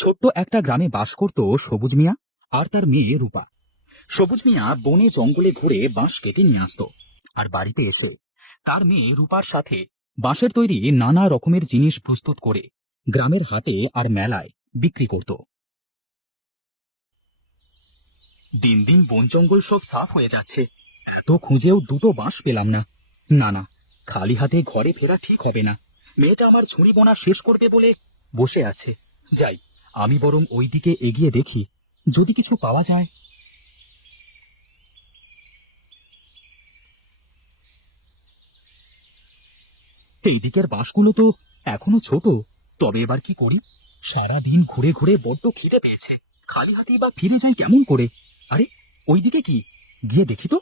ছোট্ট একটা গ্রামে বাস করত সবুজ মিয়া আর তার মেয়ে রূপা। সবুজ মিয়া বনে জঙ্গলে ঘুরে বাঁশ কেটে নিয়ে আসতো, আর বাড়িতে এসে তার মেয়ে রূপার সাথে বাঁশের তৈরি নানা রকমের জিনিস প্রস্তুত করে গ্রামের হাটে আর মেলায় বিক্রি করত। দিন দিন বন জঙ্গল সব সাফ হয়ে যাচ্ছে, এত খুঁজেও দুটো বাঁশ পেলাম না। না না, খালি হাতে ঘরে ফেরা ঠিক হবে না। মেয়েটা আমার ঝুড়ি বোনা শেষ করবে বলে বসে আছে। যাই, আমি বরং ওই দিকে এগিয়ে দেখি, যদি কিছু পাওয়া যায়। এই দিকের বাঁশগুলো তো এখনো ছোট, তবে এবার কি করি? সারাদিন ঘুরে ঘুরে বড্ড খিদে পেয়েছে, খালি হাতেই বা ফিরে যাই কেমন করে? আরে, ওই দিকে কি, গিয়ে দেখি তো।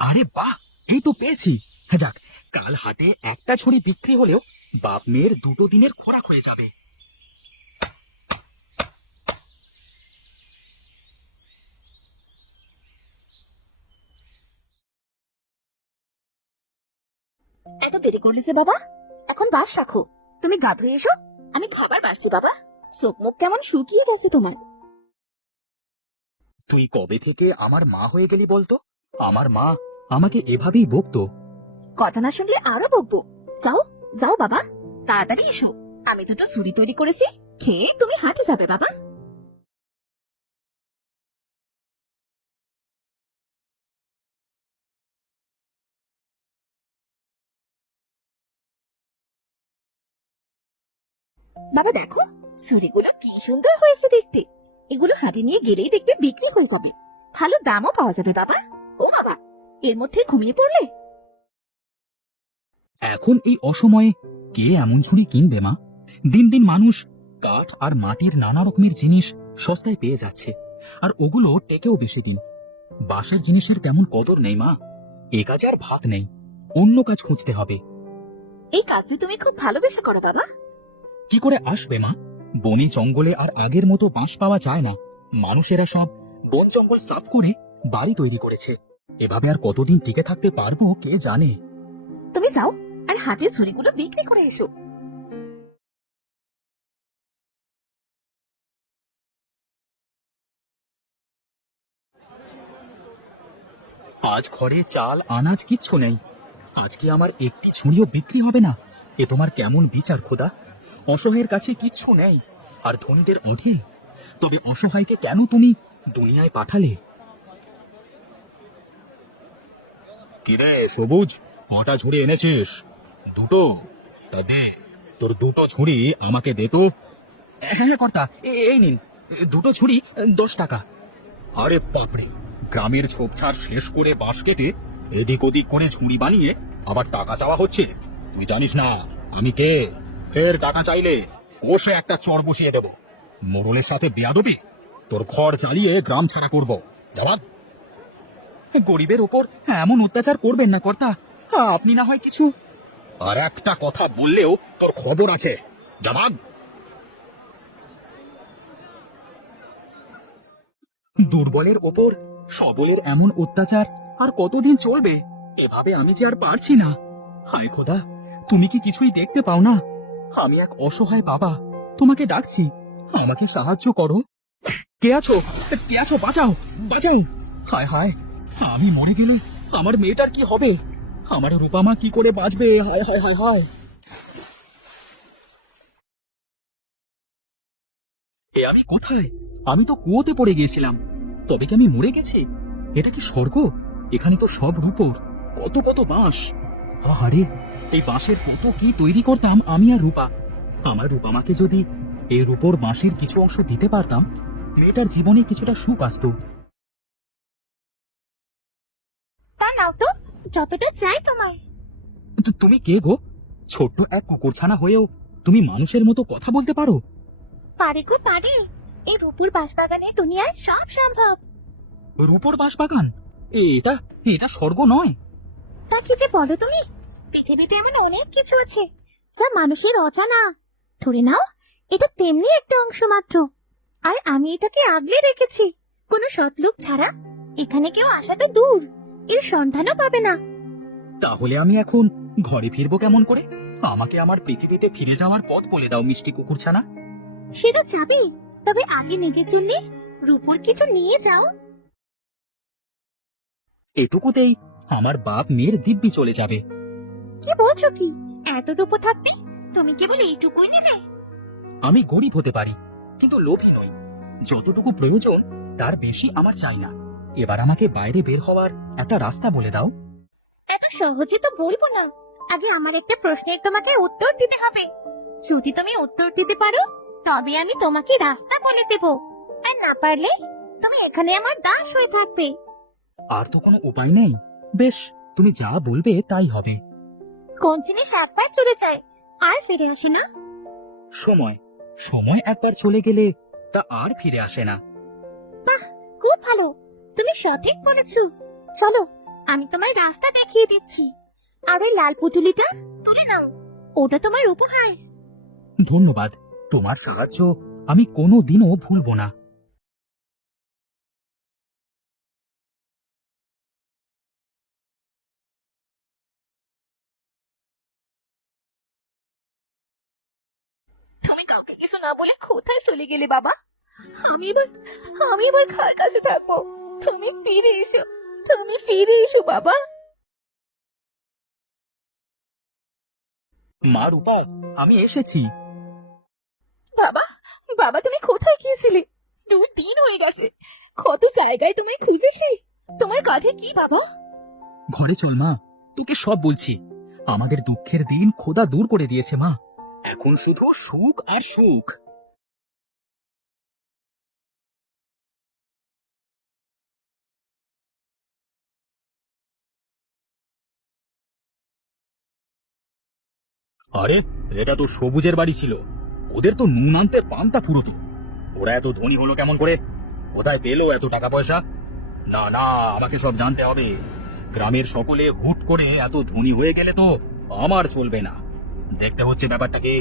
আরে বাহ, এই তো পেয়েছি। যাক, কাল হাটে একটা ছড়ি বিক্রি হলেও বাপ মেয়ের দুটো দিনের খোরাক হয়ে যাবে। এত দেরি করলে যে বাবা, এখন বাস রাখো, তুমি গা ধুয়ে এসো, আমি খাবার বাড়ছি বাবা। চোখ মুখ কেমন শুকিয়ে গেছে তোমার। তুই কবে থেকে আমার মা হয়ে গেলি বলতো? আমার মা আমাকে এভাবেই বকতো। কথা না শুনলে আরো বকবো। যাও যাও বাবা, তাড়াতাড়ি এসো, আমি দুটো ঝুড়ি তৈরি করেছি, খেয়ে তুমি হাঁটে যাবে বাবা। বাবা দেখো, ঝুড়িগুলো কি সুন্দর হয়েছে দেখতে। এগুলো হাটে নিয়ে গেলেই দেখবে বিক্রি হয়ে যাবে, ভালো দামও পাওয়া যাবে বাবা। ও বাবা, এর মধ্যে ঘুমিয়ে পড়লে? এখন এই অসময়ে কে এমন ছুরি কিনবে মা? দিন দিন মানুষ কাঠ আর মাটির নানা রকমের জিনিস সস্তায় পেয়ে যাচ্ছে, আর ওগুলো টেকেও বেশি দিন। বাঁশের জিনিসের তেমন কদর নেই মা। এ কাজে আর ভাত নেই, অন্য কাজ খুঁজতে হবে। এই কাজটি তুমি খুব ভালোবেসে করো বাবা। কি করে আসবে মা? বনে জঙ্গলে আর আগের মতো বাঁশ পাওয়া যায় না। মানুষেরা সব বন জঙ্গল সাফ করে বাড়ি তৈরি করেছে। এভাবে আর কতদিন টিকে থাকতে পারবো কে জানে। তুমি যাও আর হাটে ঝুড়িগুলো বিক্রি করে এসো। আজ ঘরে চাল আনাজ কিচ্ছু নেই, আজকে আমার একটি ছুরিও বিক্রি হবে না। এ তোমার কেমন বিচার খোদা? অসহায়ের কাছে কিচ্ছু নেই আর ধনীদের অঢেল। তবে অসহায়কে কেন তুমি দুনিয়ায় পাঠালে? কিরে সবুজ, কটা ঝুড়ি এনেছিস? দুটো? তা দে, তোর দুটো ছুরি আমাকে দে তো। হ্যাঁ হ্যাঁ কর্তা, এই নিন দুটো ছুরি, 10 টাকা। আরে বাপরে, গ্রামের ঝোপঝাড় শেষ করে বাঁশ কেটে এদিক ওদিক করে ঝুড়ি বানিয়ে আবার টাকা চাওয়া হচ্ছে? তুই জানিস না আমি কে? ফের টাকা চাইলে কষে একটা চড় বসিয়ে দেব। মোড়লের সাথে বেয়াদবি, তোর ঘর জ্বালিয়ে গ্রাম ছাড়া করব। জবাব। গরিবের ওপর এমন অত্যাচার করবেন না কর্তা, আপনি না হয় কিছু। আর একটা কথা বললেও তোর খবর আছে। জবাব। দুর্বলের ওপর সবলের এমন অত্যাচার আর কতদিন চলবে? এভাবে আমি যে আর পারছি না। হায় খোদা, তুমি কি কিছুই দেখতে পাও না? আমি এক অসহায় বাবা, তোমাকে ডাকছি, আমাকে সাহায্য করো। কে আছো? কে আছো? বাঁচাও, বাঁচাও। হায় হায়, আমি মরে গেলে আমার মেয়েটার কি হবে? আমার রূপামা কি করে বাঁচবে? হায় হায় হায় হায়। এ আমি কোথায়? আমি তো কুয়োতে পড়ে গিয়েছিলাম। তবে কি আমি মরে গেছি? এটা কি স্বর্গ? এখানে তো সব রূপোর, কত কত বাঁশ। আরে, এই বাঁশের কত কি তৈরি করতাম আমি আর রূপা। আমার রূপামাকে যদি এই রূপোর বাঁশের কিছু অংশ দিতে পারতাম, মেয়েটার জীবনে কিছুটা সুখ আসতো। তা নাও তো, যতটা চাই তোমার। তুমি কে গো? ছোট্ট এক কুকুরছানা হয়েও তুমি মানুষের মতো কথা বলতে পারো? পারে গো পারে, এই রূপুর বাঁশবাগানে দুনিয়ায় সব সম্ভব। রূপোর বাঁশবাগান? এটা এটা স্বর্গ নয়? তা কি যে বলো তুমি, পৃথিবীতে এমন অনেক কিছু আছে যা মানুষের অজানা। ধরে নাও, এটা তেমনি একটা অংশ মাত্র, আর আমি এটাকে আগলে রেখেছি। কোনো সৎলোক ছাড়া এখানে কেউ আসা তো দূর, এর সন্ধানও পাবে না। তাহলে আমি এখন ঘরে ফিরবো কেমন করে? আমাকে আমার পৃথিবীতে ফিরে যাওয়ার পথ বলে দাও মিষ্টি কুকুরছানা। সেটা যাবে, তবে আগে নিজের জন্য রূপোর কিছু নিয়ে যাও। এটুকুতেই আমার বাপ মেয়ের দিব্যি চলে যাবে। কি বলছো কি? এত রূপো থাকতে তুমি কেবল এইটুকুই নেবে? আমি গরিব হতে পারি, কিন্তু লোভী নই। যতটুকু প্রয়োজন তার বেশি আমার চাই না। এবার আমাকে বাইরে বের হওয়ার একটা রাস্তা বলে দাও। এত সহজে তো বলবো না। আগে আমার একটা প্রশ্নের তোমাকে উত্তর দিতে হবে। যদি তুমি উত্তর দিতে পারো তবে আমি তোমাকে রাস্তা বলে দেব, আর না পারলে তুমি এখানে আমার দাস হয়ে থাকবে। আর তো কোনো উপায় নেই। বেশ, তুমি যা বলবে তাই হবে। কোন জিনিস একবার চলে যায় আর ফিরে আসে না? সময়। সময় একবার চলে গেলে তা আর ফিরে আসে না। খুব ভালো, তুমি সঠিক বলেছো। চলো, আমি তোমার রাস্তা দেখিয়ে দিচ্ছি। আর ওই লাল পুটুলিটা তুলে নাও, ওটা তোমার উপহার। ধন্যবাদ। তোমার সাহায্য আমি কোনোদিনও ভুলবো না। তুমি কাউকে কিছু না বলে কোথায় চলে গেলে বাবা? আমি এবার আমি এবার কার কাছে থাকবো? তুমি ফিরে এসো, তুমি ফিরে এসো বাবা। মা রূপা, আমি এসেছি। বাবা, বাবা তুমি কোথায় গিয়েছিলে? 2 দিন হয়ে গেছে, কত জায়গায় তোমায় খুঁজেছি। তোমার কাঁধে কি বাবা? ঘরে চল মা, তোকে সব বলছি। আমাদের দুঃখের দিন খোদা দূর করে দিয়েছে মা। এখন শুধু সুখ আর সুখ। আরে, এটা তো সবুজের বাড়ি ছিল। ওদের তো নুন আনতে পান্তা ফুরোতো। ওরা এত ধনী হলো কেমন করে? কোথায় পেলো এত টাকা পয়সা? না না, আমাকে সব জানতে হবে। গ্রামের সকলে হুট করে এত ধনী হয়ে গেলে তো আমার চলবে না। দেখতে হচ্ছে ব্যাপারটাকে।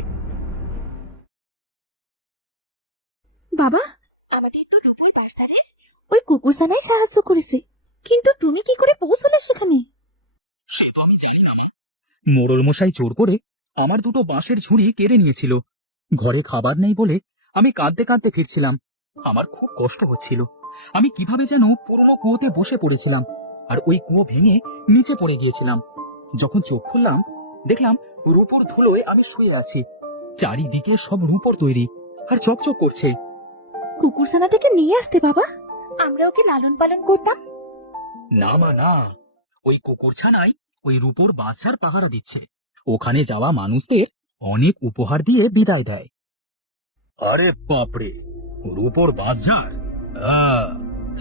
বাবা, আমাদের তো রূপোর বাসদারে ওই কুকুরছানায় সাহায্য করেছে, কিন্তু তুমি কি করে পৌঁছলে সেখানে? সে তো আমি জানি না মা। মোড়ল মশাই জোর করে আমার দুটো বাঁশের ঝুড়ি কেড়ে নিয়েছিল। ঘরে খাবার নেই বলে আমি কাঁদতে কাঁদতে ফিরছিলাম। আমার খুব কষ্ট হচ্ছিল। আমি কিভাবে যেন পুরনো কুয়োতে বসে পড়েছিলাম, আর ওই কুয়ো ভেঙে নিচে পড়ে গিয়েছিলাম। যখন চোখ খুললাম, দেখলাম রূপোর ধুলোয় আমি শুয়ে আছি। চারিদিকে সব রূপোর তৈরি, আর চকচক করছে। কুকুরছানাটাকে নিয়ে আসতে বাবা, আমরা ওকে লালন পালন করতাম। না মা না, ওই কুকুরছানায় ওই রূপোর বাছার পাহারা দিচ্ছে। ওখানে যাওয়া মানুষদের অনেক উপহার দিয়ে বিদায় দেয়। আরে বাপরে, রূপোর বাজার!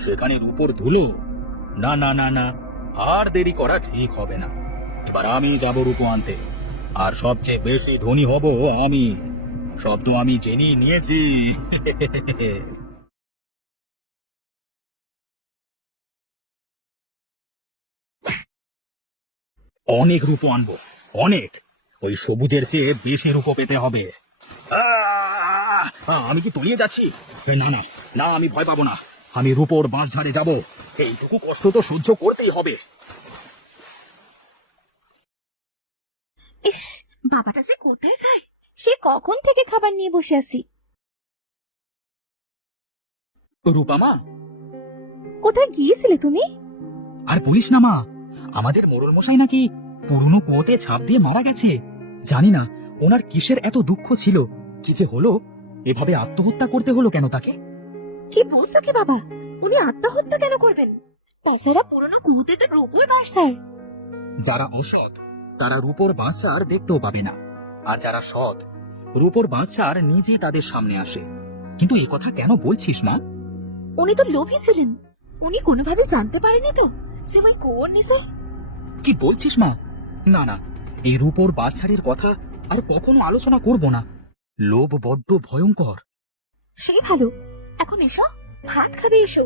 সেখানে রূপোর ধুলো! না না না না, আর দেরি করা ঠিক হবে না। এবার আমি যাব রূপো আনতে, আর সবচেয়ে বেশি ধনী হব আমি। সব তো আমি জেনেই নিয়েছি। অনেক রূপো আনবো, অনেক। ওই সবুজের চেয়ে বেশি রূপো পেতে হবে। আমি কি তলিয়ে যাচ্ছি? না না না, আমি ভয় পাবো না। আমি রূপোর বাঁশঝাড়ে যাব। এইটুকু কষ্ট তো সহ্য করতেই হবে। ইস, বাবাটা যে কোথায় যায়? সে কখন থেকে খাবার নিয়ে বসে আছি। রূপা মা, কোথায় গিয়েছিলে তুমি? আর বলিস না মা, আমাদের মোড়ল মশাই নাকি পুরনো কুয়োতে ঝাঁপ দিয়ে মারা গেছে। জানি না ওনার কিসের এত দুঃখ ছিল, কি যে হলো। এভাবে আত্মহত্যা করতে হলো কেন তাকে? কি বলছো কি বাবা? উনি আত্মহত্যা কেন করবেন? তাছাড়া পুরনো কুহুতে তো রূপোর বাসার। যারা অসৎ তারা রূপোর বাঁচার দেখতেও পাবে না, আর যারা সৎ রূপোর বাঁচার নিজে তাদের সামনে আসে। কিন্তু এই কথা কেন বলছিস মা? উনি তো লোভী ছিলেন। উনি কোনোভাবে জানতে পারেনি তো সে ওই কুয়োর নিচে। কি বলছিস মা? না না, এই রূপোর বাছাড়ের কথা আর কখনো আলোচনা করব না। লোভ বড্ড ভয়ঙ্কর। সে ভালো, এখন এসো, ভাত খাবে এসো।